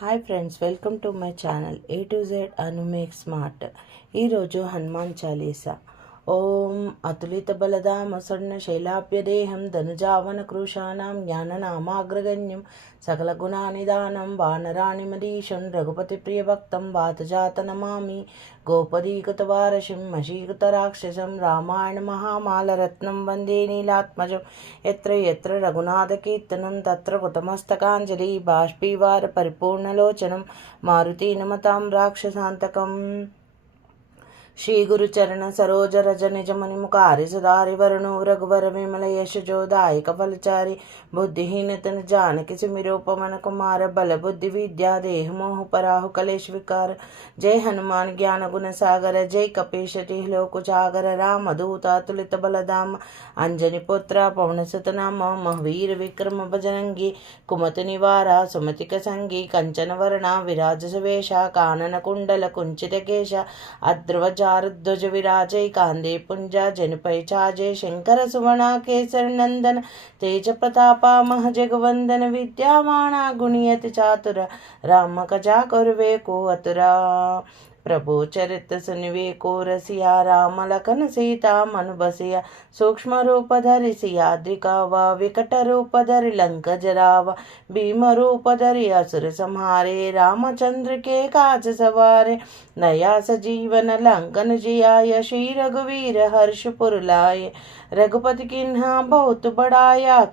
Hi friends welcome to my channel A to Z Anu make smart ఈరోజు హనుమాన్ చాలీసా. ॐ अतुलितबलदामसन्न शैलाप्यदेहं धनुजावनकृशानां ज्ञाननामाग्रगण्यं सकलगुणानिदानं वानराणिमदीशं रघुपतिप्रियभक्तं वातजात नमामि गोपदीकृतवारशिं मशीकृतराक्षसं रामायणमहामालरत्नं वन्दे नीलात्मजं यत्र यत्र रघुनाथकीर्तनं तत्र कृतमस्तकाञ्जलिः बाष्पीवारपरिपूर्णलोचनं मारुतिनमतां राक्षसान्तकम् నీలాత్మజం ఎత్ర ఎత్ర రఘునాథకీర్తనం తత్ర కృతమస్తకాంజలి బాష్పీవార పరిపూర్ణలోచనం మారుతి నమతాం రాక్షసాంతకం శ్రీ గురుచరణ సరోజ రజ నిజమని ముఖారి సుధారి వరుణు రఘువర విమల యశజోదాయక ఫలచారి బుద్ధిహీనతను జానకి సుమిరూపమన కుమార బల బుద్ధి విద్యా దేహమోహ పరాహు కలేష్ వికార జై హనుమాన్ జ్ఞాన గుణ సాగర జై కపీశటి లోకుచాగర రామదూత తులిత బలధామ అంజని పుత్ర పవన సుతనామ మహవీర విక్రమ భజనంగి కుమతి నివార సుమతిక సంగి కంచన चारुध्वज विराजय कांदे पुंजा जनपय छाजे शंकर, सुवर्ण, केसर, नंदन, तेज प्रताप मह जगवंदन विद्यावाणा गुणियत, चातुर, राम, कजा, कुरवे, को अतुरा। प्रभु चरित सुनिवे को रसिया राम लखन सीता मन बसिया, सूक्ष्म रूप धरि सियाद्रिका वा विकट रूप धरि लंक जरावा, भीम रूप धरि असुर संहारे, रामचंद्र के काज सवारे नया सजीवन लंकन जियाय, श्री रघुवीर हर्षपुर लाय रघुपति किन्हा बहुत बड़ाया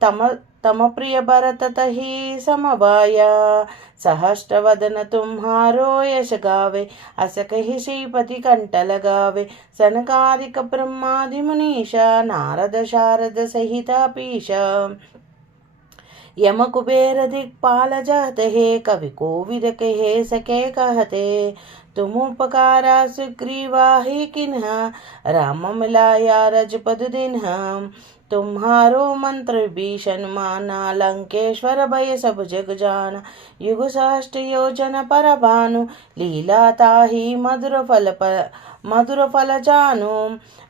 तम तम प्रिय भरत तही समबाया सहस्टवदन तुम्हारो यश गावे अस कही श्रीपति कंठ लगावे सनकादिक ब्रह्मादि मुनीषा नारद शारद सहित पीशा यम कुबेर दिक्पाल जहत हे कवि कोविद कहे सके कहते तुम उपकारा सुग्रीवा ही किन्हा राम मिलाया रजपद दिन तुम्हारो मंत्र भीषण माना लंकेश्वर भय सब जग जान युग साष्ट योजन पर भानु लीला ताही मधुर फल पर मधुर फल जानु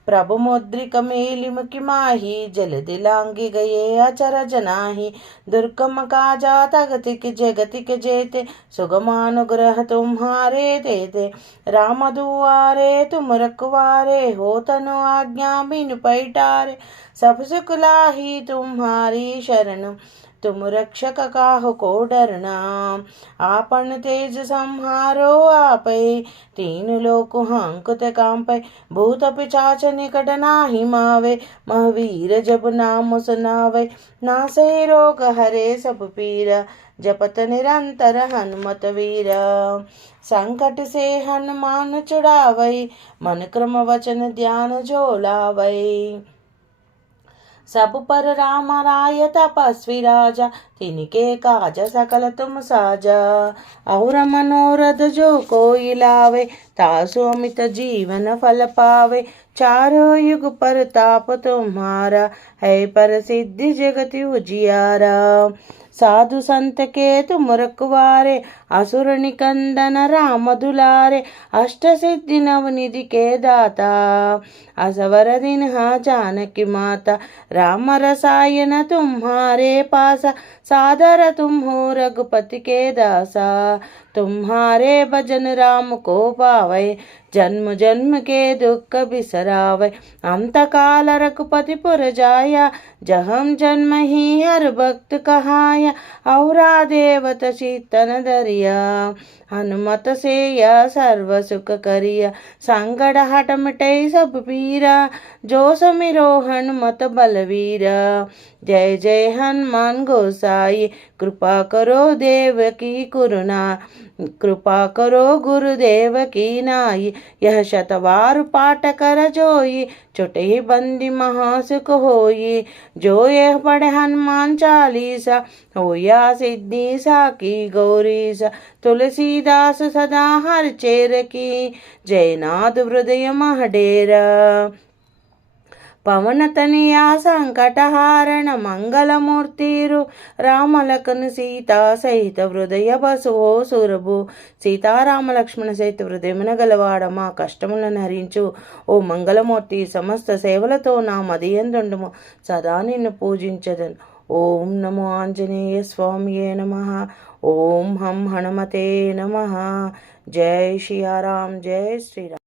प्रभु मुद्रिक मेलिमुखि माही जल दिलांगी गये अचर जनाही दुर्गम का जाता गतिक जगतिक जेते सुगमानुग्रह तुम्हारे देते राम दुआरे तुम रखवारे हो तनु आज्ञा बिन पैटारे सब सुखलाही तुम्हारी शरण। तुम रक्षक काहु को डरना। आपन तेज संहारो आपै। तीन लोक हंकुत कांपै। भूत पिचाच निकट नाही मावे। महावीर जब नाम सुनावे। नासे रोग हरे सब पीरा। जपत निरंतर हनुमत वीर। संकट से हनुमान चुड़ावई मन क्रम वचन ध्यान जोलावई सब पर राम राय तपस्वी राजा, तिनके काज सकल तुम साजा। और मनोरथ जो कोई लावे तासु अमित जीवन फल पावे। चारों युग पर ताप तुम्हारा, है पर सिद्धि जगति उजियारा। साधु संत के तुम रखवारे असुर निकंदन राम दुलारे अष्ट सिद्धि नवनिधि के दाता असवर दिन हा जानकी माता राम रसायन तुम्हारे पास सादर तुम हो रघुपति के दासा तुम्हारे भजन राम को पावे जन्म जन्म के दुख बिसरावे अंत काल रघुपति पुर जाया जहम जन्म ही हर भक्त कहाया औरा देवत शीतन दरिया కరియ హనుమత సేయ సర్వసుఖ కరియ సంగడ హటమిటై సబ్ పీర జోసమిరో హనుమత బలవీర జయ జయ హనుమాన్ గోసాయి कृपा करो देव की करुणा कृपा करो गुरुदेव की नाई। यह शतवार पाठ कर जोई, छुटे बंदी महासुख होई। जो यह पढ़े हनुमान चालीसा, हो या सिद्धि सा की गौरी सा तुलसीदास सदा हर चेर की जयनाथ हृदय महडेरा। పవనతనియా సంకటహారణ మంగళమూర్తిరు రామలకను సీతా సహిత హృదయ బసువో సురభు. సీతారామలక్ష్మణ సహిత హృదయమున గలవాడ మా కష్టములను హరించు. ఓ మంగళమూర్తి సమస్త సేవలతో నా మదియందుండము సదా నిన్ను పూజించదను. ఓం నమో ఆంజనేయ స్వామియే నమ. ఓం హం హనుమతే నమ. జై శ్రీరామ్ జై శ్రీరామ్.